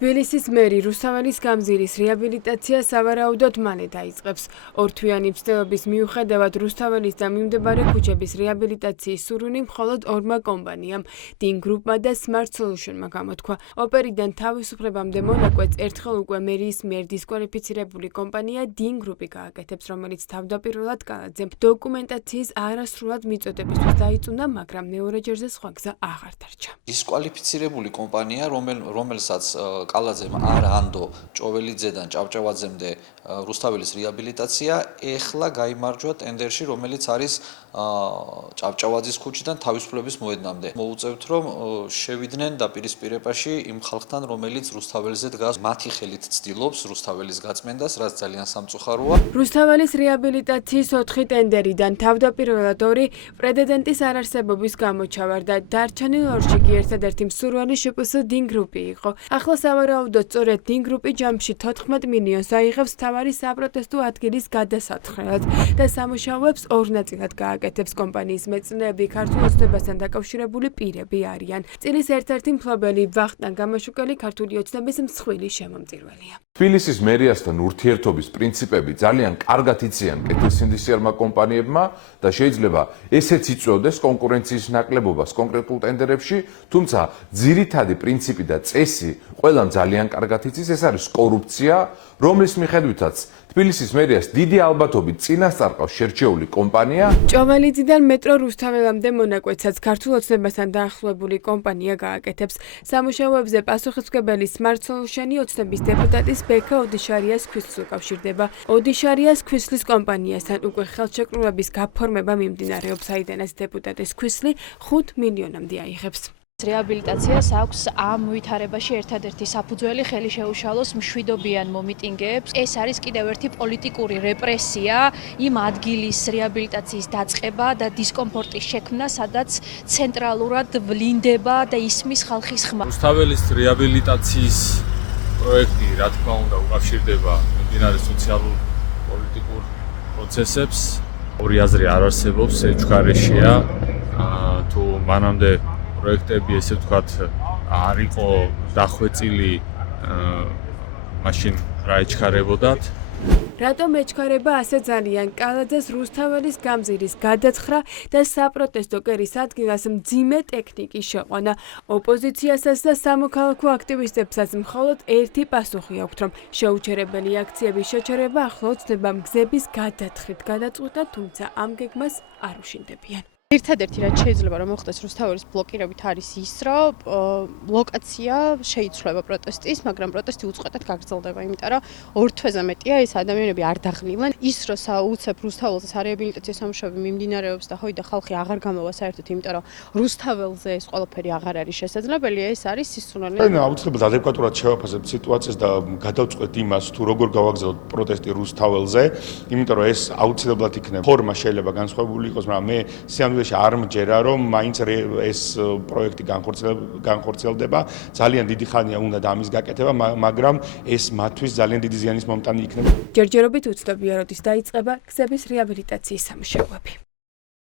თბილისის მერი რუსთაველის გამზირის რეაბილიტაცია სავარაუდოდ მალე დაიწყებს. ორთვიანი მცდელობის მიუხედავად რუსთაველის და მიმდებარე ქუჩების რეაბილიტაციის სურვილი მხოლოდ ორმა კომპანიამ, დინგ გრუპმა და Smart Solution-მა გამოთქვა. ოპერიდან თავისუფლებამდე მონაკვეთს ერთხელ უკვე მერიის მიერ დისკვალიფიცირებული კომპანია დინგ გრუპი გააკეთებს, რომელიც თავდაპირველად კალაძემ დოკუმენტაციის არასრულად მიწოდებისთვის დაიწუნა, მაგრამ მეორეჯერზე სხვა გზა აღარ დარჩა. დისკვალიფიცირებული კომპანია, რომელსაც კალაძემ არ ანდო ჭოველიძედან ჭავჭავაძემდე რუსთაველის რეაბილიტაცია, ეხლა გაიმარჯვა ტენდერში, რომელიც არის ჭავჭავაძის ქუჩიდან თავისუფლების მოედნამდე. მოუწევთ, რომ შევიდნენ დაპირისპირებაში იმ ხალხთან, რომელიც რუსთაველზე დგას, მათი ხელით ცდილობს რუსთაველის გაწმენდას, რაც ძალიან სამწუხაროა. რუსთაველის რეაბილიტაციის 4 ტენდერიდან თავდაპირველად 2 პრეცედენტის არარსებობის გამო ჩავარდა. დარჩენილ 2-ში კი ერთადერთი მსურველი შპს დინგ გრუპი იყო. ახლა სავარაუდოდ სწორედ დინგ გრუპი ჯამში 14 მილიონს აიღებს მთავარი საპროტესტო ადგილის გადასათხრელად და სამუშაოებს ორ ნაწილად გააკეთებს. კომპანიის მეწინეები ქართულ ოცნებასთან დაკავშირებული პირები არიან. წილის ერთ-ერთი მფლობელი ვახტანგ გამაშუკელი ქართული ოცნების მსხვილი შემომწირველია. თბილისის მერიასთან ურთიერთობის პრინციპები ძალიან კარგად იციან კეთილსინდისიერმა კომპანიებმა და შეიძლება ესეც იწვევდეს კონკურენციის ნაკლებობას კონკრეტულ ტენდერებში, თუმცა ძირითადი პრინციპი და წესი ყველამ ძალიან კარგად იცის, ეს არის კორუფცია, რომლის მიხედვითაც თბილისის მერიას დიდი ალბათობით წინასწარ შერჩეული კომპანია. ჭოველიძიდან მეტრო რუსთაველამდე მონაკვეთსაც ქართულ ოცნებასთან დაახლოებული კომპანია გააკეთებს. სამუშაოებზე პასუხისმგებელი Smart Solution-ი ოცნების დეპუტატის ბექა ოდიშარიას ქვისს უკავშირდება. ოდიშარიას ქვისლის კომპანიასთან უკვე ხელშეკრულების გაფორმება მიმდინარეობს, საიდანაც დეპუტატის ქვისლი 5 მილიონამდე აიღებს. რეაბილიტაციას აქვს ამ ვითარებაში ერთადერთი საფუძველი ხელი შეუშალოს მშვიდობიან მომიტინგეებს. ეს არის კიდევ ერთი პოლიტიკური რეპრესია, იმ ადგილის რეაბილიტაციის დაწყება და დისკომფორტის შექმნა, სადაც ცენტრალურად ვლინდება და ისმის ხალხის ხმა. რუსთაველის რეაბილიტაციის პროექტი, რა თქმა უნდა, უკავშირდება მიმდინარე სოციალურ პოლიტიკურ პროცესებს. ორი აზრი არ არსებობს, ეჭვგარეშეა თუ მანამდე პროექტები, ესე ვთქვათ, არ იყო დახვეწილი, მაშინ რა ეჩქარებოდათ? რატომ ეჩქარება ასე ძალიან? კალაძეს რუსთაველის გამზირის გადაცხრა და საპროტესტო კერის ადგილას მძიმე ტექნიკის შეყვანა. ოპოზიციასაც და სამოქალაქო აქტივისტებსაც მხოლოდ ერთი პასუხი აქვთ, რომ შეუჩერებელი აქციების შეჩერება ახლა ოცნებამ გზების გადათხრით გადაწყვიტა, თუმცა ამ გეგმას არ უშინდებიან. ერთადერთი რაც შეიძლება რომ მოხდეს რუსთაველის ბლოკირებით არის ის, რომ ლოკაცია შეიცვლება პროტესტის, მაგრამ პროტესტი უწყვეტად გაგრძელდება, იმიტომ რომ ორ თვეზე მეტია ეს ადამიანები არ დაღლილან. ის რომ უცებ რუსთაველზე რეაბილიტაციის სამუშაოები მიმდინარეობს და ხოი და ხალხი აღარ გამოვა საერთოდ, იმიტომ რომ რუსთაველზე ეს ყველაფერი აღარ არის შესაძლებელი, ეს არის სისწრუნველი. აუცილებლად ადეკვატურად შევაფასებთ სიტუაციას და გადავწყვეტ იმას, თუ როგორ გავაგზავნოთ პროტესტი რუსთაველზე, იმიტომ რომ ეს აუცილებლად იქნება. ფორმა შეიძლება განსხვავებული იყოს, მაგრამ მე არ მჯერა, რომ მაინც ეს პროექტი განხორციელდება. ძალიან დიდი ხანია უნდა და ამის გაკეთება, მაგრამ ეს მათთვის ძალიან დიდი ზიანის მომტანი იქნება. ჯერჯერობით უცნობია, როდის დაიწყება გზების რეაბილიტაციის სამუშაოები.